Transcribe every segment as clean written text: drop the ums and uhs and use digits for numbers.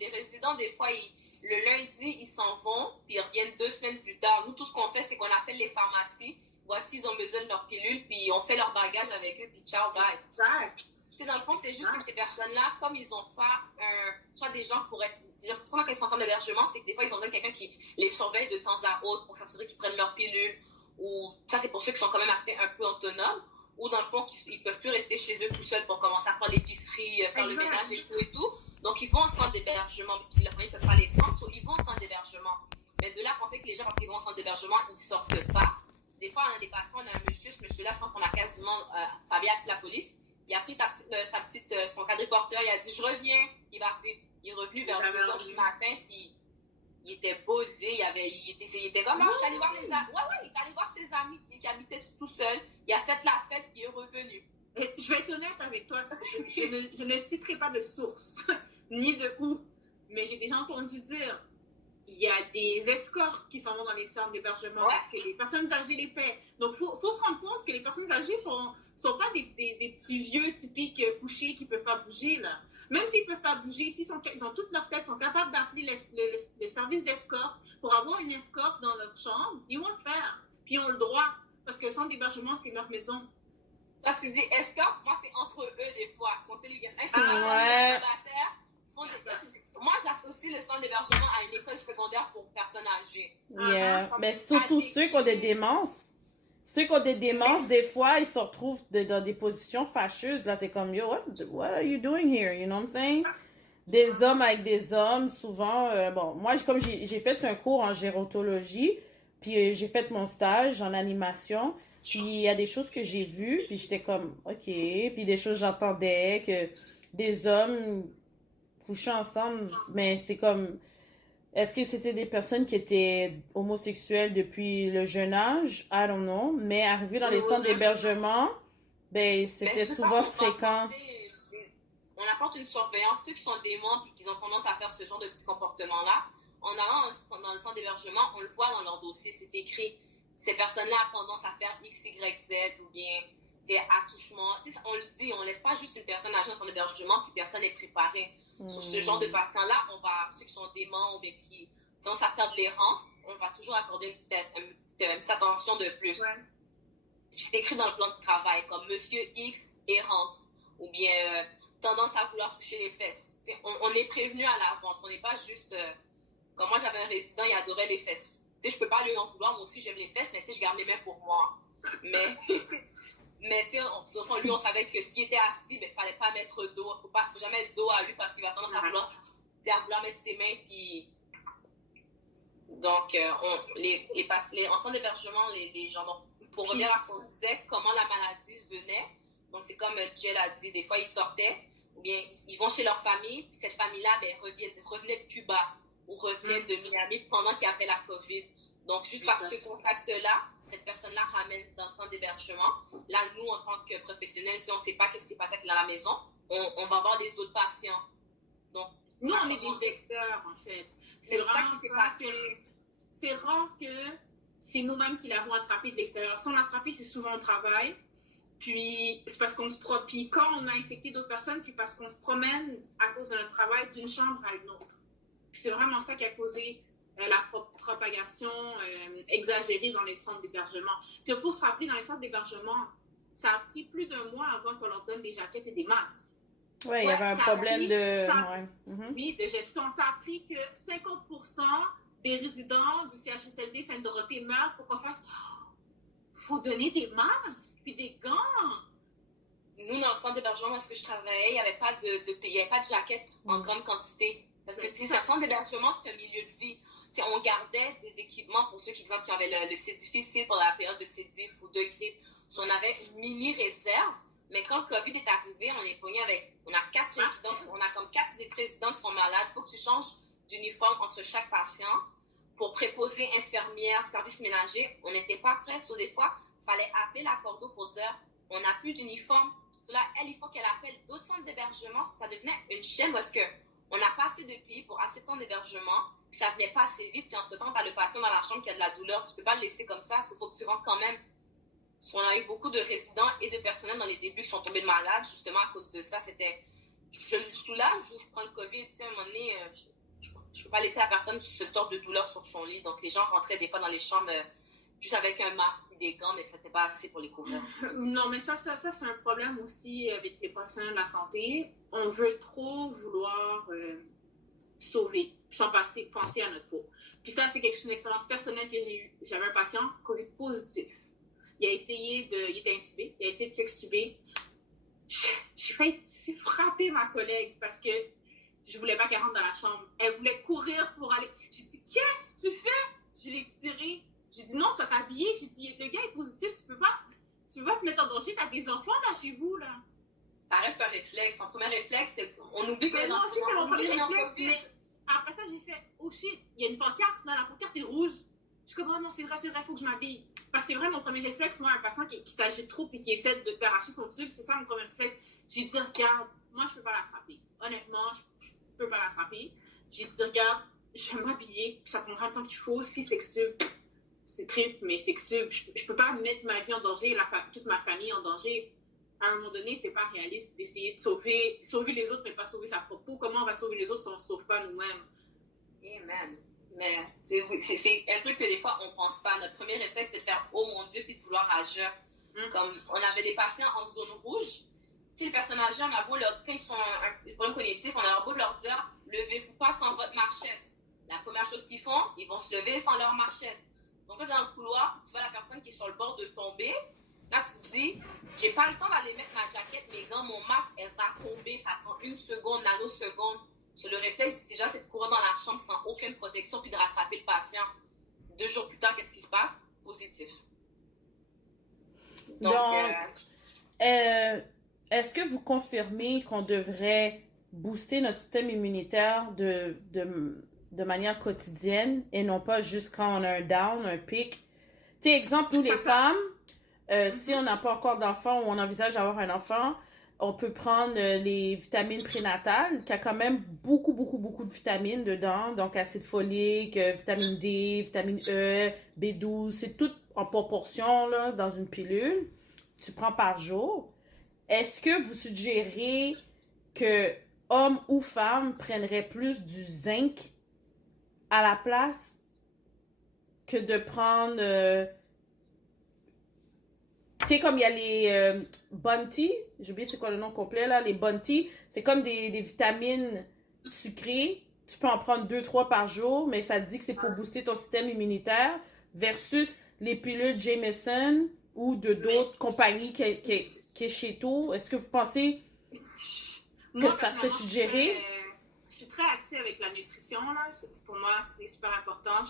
Les résidents, des fois, le lundi, ils s'en vont, puis ils reviennent 2 semaines plus tard. Nous, tout ce qu'on fait, c'est qu'on appelle les pharmacies. Voici, ils ont besoin de leur pilule, puis on fait leur bagage avec eux, puis ciao, bye. Exact. Dans le fond, c'est juste que ces personnes-là, comme ils n'ont pas soit des gens pour être... Quand ils sont en centre d'hébergement, c'est que des fois, ils ont besoin de quelqu'un qui les surveille de temps à autre pour s'assurer qu'ils prennent leur pilule. Ou ça, c'est pour ceux qui sont quand même assez un peu autonomes. Ou dans le fond, ils ne peuvent plus rester chez eux tout seuls pour commencer à faire l'épicerie, faire le ménage et tout. Donc, ils vont en centre d'hébergement. Ils ne peuvent pas les prendre, soit ils vont en centre d'hébergement. Mais de là, penser que les gens, parce qu'ils vont en centre d'hébergement, ils ne sortent pas. Des fois, on a des patients, on a un monsieur, ce monsieur-là, je pense qu'on a quasiment Fabien avec la police. Il a pris son quadriporteur, il a dit « Je reviens ». Il va dire, il est revenu vers 2h du matin, puis il était posé, il était comme « je suis allé voir mes amis ». Ouais, il est allé voir ses amis qui habitaient tout seul. Il a fait la fête, puis il est revenu. Et je vais être honnête avec toi, je ne citerai pas de source, ni de où, mais j'ai déjà entendu dire il y a des escortes qui s'en vont dans les centres d'hébergement parce que les personnes âgées les paient. Donc, il faut se rendre compte que les personnes âgées sont pas des petits vieux typiques couchés qui ne peuvent pas bouger. Là. Même s'ils ne peuvent pas bouger, ils ont toute leur tête, sont capables d'appeler le service d'escorte pour avoir une escorte dans leur chambre, ils vont le faire. Puis ils ont le droit parce que le centre d'hébergement, c'est leur maison. Quand tu dis escorte, moi, c'est entre eux des fois. Ils sont célibataires. Moi, j'associe le centre d'hébergement à une école secondaire pour personnes âgées. Yeah. Mais surtout ceux qui ont des démences. Ceux qui ont des démences, des fois, ils se retrouvent dans des positions fâcheuses. Là, t'es comme, yo, what are you doing here? You know what I'm saying? Des hommes avec des hommes, souvent. Bon, moi, comme j'ai fait un cours en gérontologie, puis j'ai fait mon stage en animation, puis il y a des choses que j'ai vues, puis j'étais comme, OK. Puis des choses, j'entendais que des hommes couchaient ensemble, mais c'est comme... Est-ce que c'était des personnes qui étaient homosexuelles depuis le jeune âge? I don't know. Mais arrivé dans les centres d'hébergement, ben, c'était souvent fréquent. On apporte une surveillance. Ceux qui sont déments et qui ont tendance à faire ce genre de petits comportements-là, en allant dans le centre d'hébergement, on le voit dans leur dossier. C'est écrit, ces personnes-là ont tendance à faire X, Y, Z ou bien attouchement. On le dit, on ne laisse pas juste une personne âgée dans son hébergement puis personne n'est préparé. Sur ce genre de patients-là, ceux qui sont déments ou bien qui tendance à faire de l'errance, on va toujours accorder une petite attention de plus. Ouais. C'est écrit dans le plan de travail, comme Monsieur X, errance, ou bien tendance à vouloir toucher les fesses. On est prévenu à l'avance, on n'est pas juste... comme moi, j'avais un résident, il adorait les fesses. Je ne peux pas lui en vouloir, moi aussi j'aime les fesses, mais je garde mes mains pour moi. Mais lui, on savait que s'il était assis, il ne fallait pas mettre dos. Il ne faut jamais mettre dos à lui parce qu'il va tendance à vouloir mettre ses mains. Puis... Donc, en centre d'hébergement, les gens... Donc, pour revenir à ce qu'on disait, comment la maladie venait. Donc, c'est comme Jill a dit, des fois, ils sortaient, ou bien ils vont chez leur famille, puis cette famille-là revenait de Cuba ou revenait de Miami pendant qu'il y avait la COVID. Donc, juste par ce contact-là, cette personne-là ramène dans le centre d'hébergement. Là, nous, en tant que professionnels, si on ne sait pas ce qui s'est passé à la maison, on va voir les autres patients. Donc, nous, on est des vecteurs, en fait. C'est vraiment ça qui s'est passé. C'est rare que c'est nous-mêmes qui l'avons attrapé de l'extérieur. Si on l'a attrapé, c'est souvent au travail. Puis, c'est parce qu'on se promène. Puis, quand on a infecté d'autres personnes, c'est parce qu'on se promène à cause de notre travail d'une chambre à une autre. Puis, c'est vraiment ça qui a causé la propagation exagérée dans les centres d'hébergement. Puis, il faut se rappeler, dans les centres d'hébergement, ça a pris plus d'1 mois avant qu'on leur donne des jaquettes et des masques. Oui, il y avait un problème Oui, de gestion. Ça a pris que 50% des résidents du CHSLD Sainte-Dorothée meurent pour qu'on fasse... faut donner des masques puis des gants. Nous, dans le centre d'hébergement où est-ce que je travaillais, il n'y avait pas de jaquettes en grande quantité. Parce que, c'est un centre d'hébergement, c'est un milieu de vie. On gardait des équipements pour ceux qui avaient le C difficile pendant la période de C diff ou de grippe. On avait une mini-réserve. Mais quand le COVID est arrivé, on est pogné avec... On a 4 résidents, on a comme 4 résidents qui sont malades. Il faut que tu changes d'uniforme entre chaque patient. Pour préposer infirmière, service ménager, on n'était pas prêts. Des fois, il fallait appeler la Cordo pour dire on n'a plus d'uniforme. Là, il faut qu'elle appelle d'autres centres d'hébergement. Ça devenait une chaîne parce qu'on n'a pas assez de pays pour assez de centres d'hébergement. Puis ça venait pas assez vite. Puis entre-temps, tu as le patient dans la chambre qui a de la douleur. Tu ne peux pas le laisser comme ça. Il faut que tu rentres quand même. Parce qu'on a eu beaucoup de résidents et de personnels dans les débuts qui sont tombés malades. Justement, à cause de ça, c'était je le soulage ou je prends le COVID. Tu sais, à un moment donné, je ne peux pas laisser la personne se tordre de douleur sur son lit. Donc, les gens rentraient des fois dans les chambres juste avec un masque et des gants, mais ce n'était pas assez pour les couvrir. Non, mais ça c'est un problème aussi avec les professionnels de la santé. On veut trop vouloir sauver, sans penser à notre peau. Puis ça, c'est une expérience personnelle que j'ai eue. J'avais un patient COVID positif. Il était intubé, il a essayé de s'extuber. J'ai failli frapper ma collègue parce que je voulais pas qu'elle rentre dans la chambre. Elle voulait courir pour aller. J'ai dit, qu'est-ce que tu fais? Je l'ai tiré. J'ai dit, non, sois habillée. J'ai dit, le gars est positif, tu peux pas te mettre en danger. T'as des enfants là chez vous, là. Ça reste un réflexe. Son premier réflexe, c'est qu'on oublie que moi aussi, c'est mon premier réflexe. Mais après ça, j'ai fait, oh shit, il y a une pancarte. Non, la pancarte est rouge. Je suis comme, oh non, c'est vrai, faut que je m'habille. Parce que c'est vrai, mon premier réflexe, moi, un patient qui s'agite trop et qui essaie d'arracher son tube, c'est ça mon premier réflexe. J'ai dit, regarde, moi, je peux pas l'attraper. Honnêtement, je peux pas l'attraper. J'ai dit, regarde, je vais m'habiller, puis ça prendra le temps qu'il faut. Si s'extube, c'est triste, mais s'extube, je peux pas mettre ma vie en danger, toute ma famille en danger. À un moment donné, c'est pas réaliste d'essayer de sauver les autres, mais pas sauver sa propre peau. Comment on va sauver les autres si on ne se sauve pas nous-mêmes? Amen. Mais c'est un truc que des fois, on pense pas. Notre premier réflexe, c'est de faire « Oh mon Dieu », puis de vouloir agir. Comme on avait des patients en zone rouge. Tu sais, les personnes âgées, on a beau leur dire, ils sont un problème cognitif, on a beau leur dire « Levez-vous pas sans votre marchette ». La première chose qu'ils font, ils vont se lever sans leur marchette. Donc là, dans le couloir, tu vois la personne qui est sur le bord de tomber. Là, tu te dis, j'ai pas le temps d'aller mettre ma jaquette, mes gants, mon masque, elle va tomber. Ça prend 1 seconde, nanoseconde. Sur le réflexe, déjà, c'est de courir dans la chambre sans aucune protection puis de rattraper le patient. 2 jours plus tard, qu'est-ce qui se passe? Positif. Donc est-ce que vous confirmez qu'on devrait booster notre système immunitaire de manière quotidienne et non pas juste quand on a un down, un pic? Tu sais, exemple, nous les femmes, si on n'a pas encore d'enfant ou on envisage d'avoir un enfant, on peut prendre les vitamines prénatales, qui a quand même beaucoup de vitamines dedans. Donc, acide folique, vitamine D, vitamine E, B12, c'est tout en proportion là, dans une pilule. Tu prends par jour. Est-ce que vous suggérez que hommes ou femmes prendraient plus du zinc à la place que de prendre... Tu sais, comme il y a les Bounty, j'ai oublié c'est quoi le nom complet là, les Bounty, c'est comme des vitamines sucrées. Tu peux en prendre 2-3 par jour, mais ça te dit que c'est pour booster ton système immunitaire versus les pilules Jameson ou de d'autres compagnies qui est chez toi. Est-ce que vous pensez que ça serait suggéré? Je suis très axée avec la nutrition, là. Pour moi, c'est super important.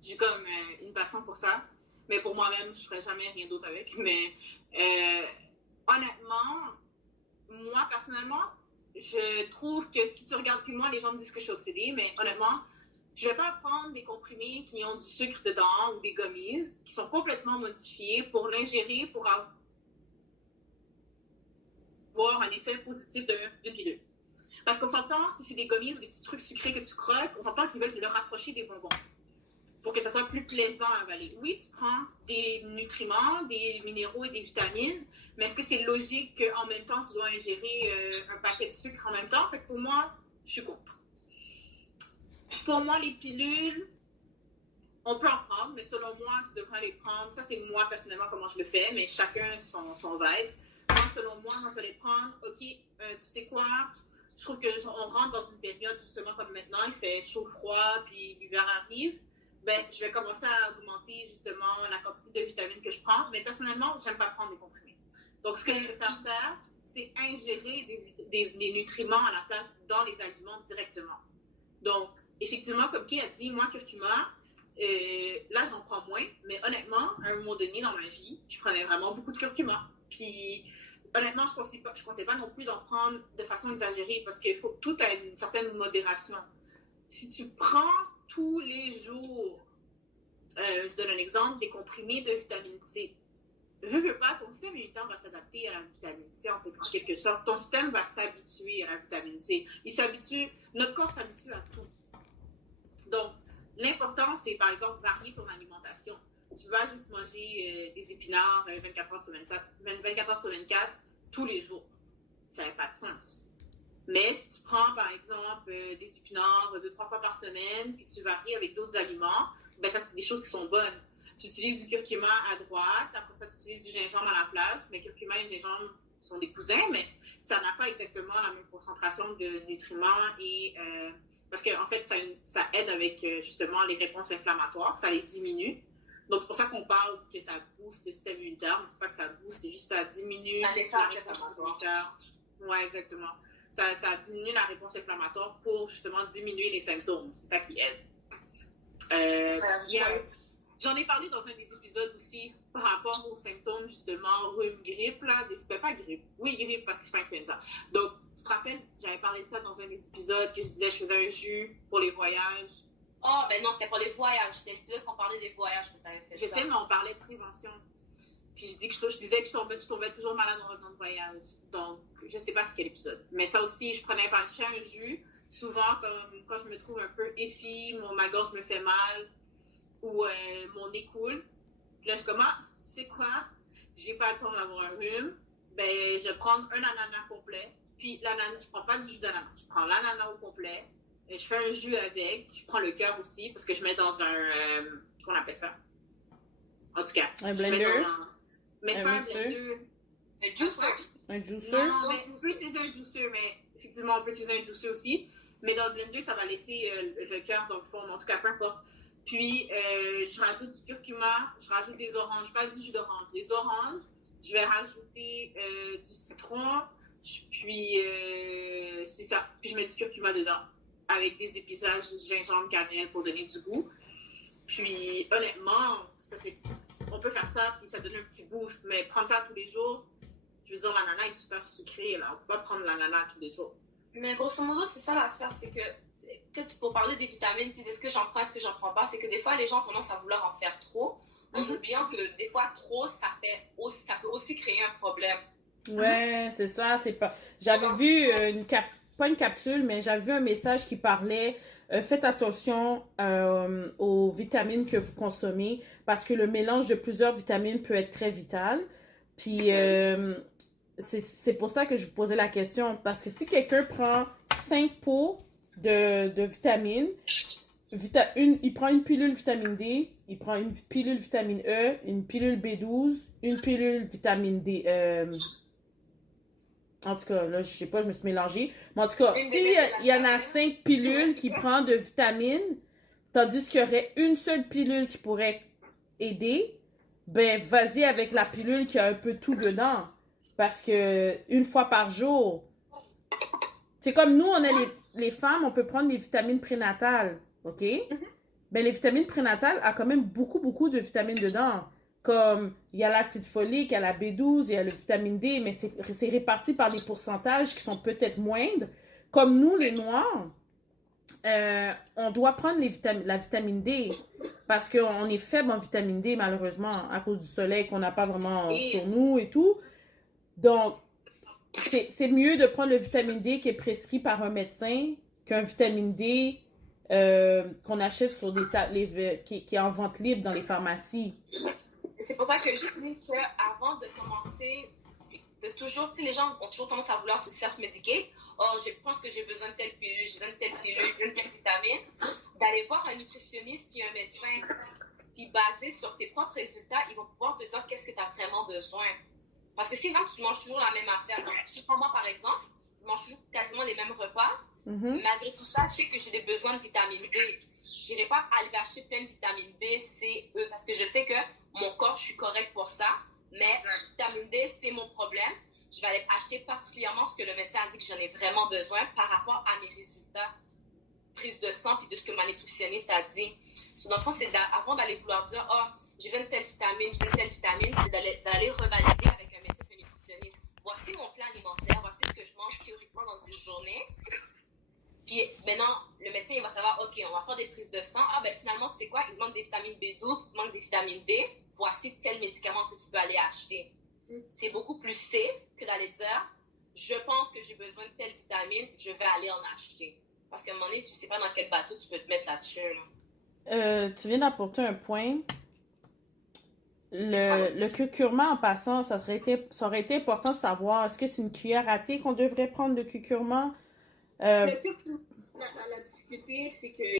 J'ai comme une passion pour ça. Mais pour moi-même, je ne ferais jamais rien d'autre avec. Mais honnêtement, moi, personnellement, je trouve que si tu regardes plus moi, les gens me disent que je suis obsédée. Mais honnêtement, je ne vais pas prendre des comprimés qui ont du sucre dedans ou des gummies qui sont complètement modifiés pour l'ingérer pour avoir un effet positif de pilule. Parce qu'on s'entend, si c'est des gummies ou des petits trucs sucrés que tu croques, on s'entend qu'ils veulent te le rapprocher des bonbons pour que ça soit plus plaisant à avaler. Oui, tu prends des nutriments, des minéraux et des vitamines, mais est-ce que c'est logique qu'en même temps, tu dois ingérer un paquet de sucre en même temps? Fait que pour moi, je suis contre. Pour moi, les pilules, on peut en prendre, mais selon moi, tu devrais les prendre. Ça, c'est moi, personnellement, comment je le fais, mais chacun son vibe. Moi, selon moi, je vais les prendre. OK, tu sais quoi? Je trouve qu'on rentre dans une période, justement, comme maintenant, il fait chaud-froid, puis l'hiver arrive. Ben, je vais commencer à augmenter, justement, la quantité de vitamines que je prends. Mais personnellement, j'aime pas prendre des comprimés. Donc, ce que je préfère faire, c'est ingérer des nutriments à la place dans les aliments directement. Donc, effectivement, comme Kay a dit, moi, curcuma, là, j'en prends moins. Mais honnêtement, à un moment donné dans ma vie, je prenais vraiment beaucoup de curcuma. Puis, honnêtement, je ne conseille pas non plus d'en prendre de façon exagérée parce qu'il faut tout à une certaine modération. Si tu prends tous les jours, je donne un exemple, des comprimés de vitamine C. Veux pas, ton système immunitaire va s'adapter à la vitamine C en quelque sorte. Ton système va s'habituer à la vitamine C. Notre corps s'habitue à tout. Donc, l'important, c'est par exemple varier ton alimentation. Tu vas juste manger des épinards 24 heures sur 24 tous les jours. Ça n'a pas de sens. Mais si tu prends, par exemple, des épinards 2-3 fois par semaine, puis tu varies avec d'autres aliments, ben ça, c'est des choses qui sont bonnes. Tu utilises du curcuma à droite, après ça, tu utilises du gingembre à la place, mais curcuma et gingembre sont des cousins, mais ça n'a pas exactement la même concentration de nutriments et parce qu'en fait, ça aide avec justement les réponses inflammatoires, ça les diminue. Donc, c'est pour ça qu'on parle que ça booste le système immunitaire, mais c'est pas que ça booste, c'est juste que ça diminue la réponse immunitaire. Oui, exactement. Ça diminue la réponse inflammatoire pour justement diminuer les symptômes. C'est ça qui aide. J'en ai parlé dans un des épisodes aussi par rapport aux symptômes, justement, rhume, grippe, là. Pas grippe. Oui, grippe, parce que c'est pas influenza. Donc, tu te rappelles, j'avais parlé de ça dans un des épisodes que je disais, je faisais un jus pour les voyages. Oh, ben non, c'était pour les voyages. C'était l'épisode qu'on parlait des voyages que tu avais fait. Je sais, mais on parlait de prévention. Puis je disais que je tombais toujours malade en revenant de voyage. Donc, je sais pas c'est quel épisode. Mais ça aussi, je prenais par un jus. Souvent, quand je me trouve un peu effie, ma gorge me fait mal ou mon nez coule. Puis là, je suis comme, tu sais quoi? J'ai pas le temps d'avoir un rhume. Ben, je vais prendre un ananas complet. Puis l'ananas, je prends pas du jus d'ananas. Je prends l'ananas au complet. Je fais un jus avec. Je prends le cœur aussi parce que je mets dans un... qu'on appelle ça? En tout cas. Un blender? Mais c'est pas un blender. Un juicer. Un juicer? Non, mais on peut utiliser un juicer, mais effectivement, on peut utiliser un juicer aussi. Mais dans le blender, ça va laisser le cœur dans le fond. En tout cas, peu importe. Puis, je rajoute du curcuma, je rajoute des oranges, pas du jus d'orange, des oranges. Je vais rajouter du citron, puis c'est ça. Puis, je mets du curcuma dedans, avec des épices, gingembre, cannelle pour donner du goût. Puis, honnêtement, on peut faire ça, puis ça donne un petit boost. Mais prendre ça tous les jours, je veux dire, l'ananas est super sucré, là. On peut pas prendre l'ananas tous les jours. Mais grosso modo, c'est ça l'affaire, c'est que pour parler des vitamines, tu dis est-ce que j'en prends, est-ce que j'en prends pas, c'est que des fois, les gens ont tendance à vouloir en faire trop, en oubliant que des fois, trop, ça peut aussi créer un problème. Ouais, c'est ça, c'est pas... J'avais vu pas une capsule, mais j'avais vu un message qui parlait faites attention aux vitamines que vous consommez, parce que le mélange de plusieurs vitamines peut être très vital. Puis, c'est pour ça que je vous posais la question, parce que si quelqu'un prend 5 pots de vitamines, il prend une pilule vitamine D, il prend une pilule vitamine E, une pilule B12, une pilule vitamine D. En tout cas, là, je sais pas, je me suis mélangée. Mais en tout cas, il y en a 5 pilules qu'il prend de vitamines, tandis qu'il y aurait une seule pilule qui pourrait aider, ben, vas-y avec la pilule qui a un peu tout dedans. Parce que une fois par jour, c'est comme nous, on a les femmes, on peut prendre les vitamines prénatales, OK? Ben, les vitamines prénatales ont quand même beaucoup, beaucoup de vitamines dedans. Comme, il y a l'acide folique, il y a la B12, il y a le vitamine D, mais c'est réparti par des pourcentages qui sont peut-être moindres. Comme nous, les Noirs, on doit prendre la vitamine D parce qu'on est faible en vitamine D, malheureusement, à cause du soleil qu'on n'a pas vraiment sur nous et tout. Donc, c'est mieux de prendre le vitamine D qui est prescrit par un médecin qu'un vitamine D qu'on achète sur qui est en vente libre dans les pharmacies. C'est pour ça que je dis qu'avant de commencer, de toujours, tu sais, les gens ont toujours tendance à vouloir se self-médiquer. Oh, je pense que j'ai besoin de telle pilule, j'ai besoin de telle pilule, j'ai besoin de telle vitamine. D'aller voir un nutritionniste puis un médecin, puis basé sur tes propres résultats, ils vont pouvoir te dire qu'est-ce que tu as vraiment besoin. Parce que si, exemple, tu manges toujours la même affaire, moi, par exemple, je mange toujours quasiment les mêmes repas. Malgré tout ça, je sais que j'ai des besoins de vitamine D. Je n'irai pas aller acheter plein de vitamine B, C, E, parce que je sais que mon corps, je suis correcte pour ça. Mais la vitamine D, c'est mon problème. Je vais aller acheter particulièrement ce que le médecin a dit que j'en ai vraiment besoin par rapport à mes résultats, prise de sang, puis de ce que ma nutritionniste a dit. Dans le fond, c'est avant d'aller vouloir dire « Oh, j'ai besoin de telle vitamine, j'ai besoin de telle vitamine », c'est d'aller revalider avec un médecin, un nutritionniste. Voici mon plan alimentaire, voici ce que je mange théoriquement dans une journée. Puis maintenant, le médecin, il va savoir, OK, on va faire des prises de sang. Ah, ben finalement, tu sais quoi, il manque des vitamines B12, il manque des vitamines D. Voici tel médicament que tu peux aller acheter. C'est beaucoup plus safe que d'aller dire, je pense que j'ai besoin de telle vitamine, je vais aller en acheter. Parce qu'à un moment donné, tu ne sais pas dans quel bateau tu peux te mettre là-dessus. Là. Tu viens d'apporter un point. Le curcuma, en passant, ça aurait été important de savoir, est-ce que c'est une cuillère à thé qu'on devrait prendre de curcuma? Euh, Le truc à la difficulté, c'est que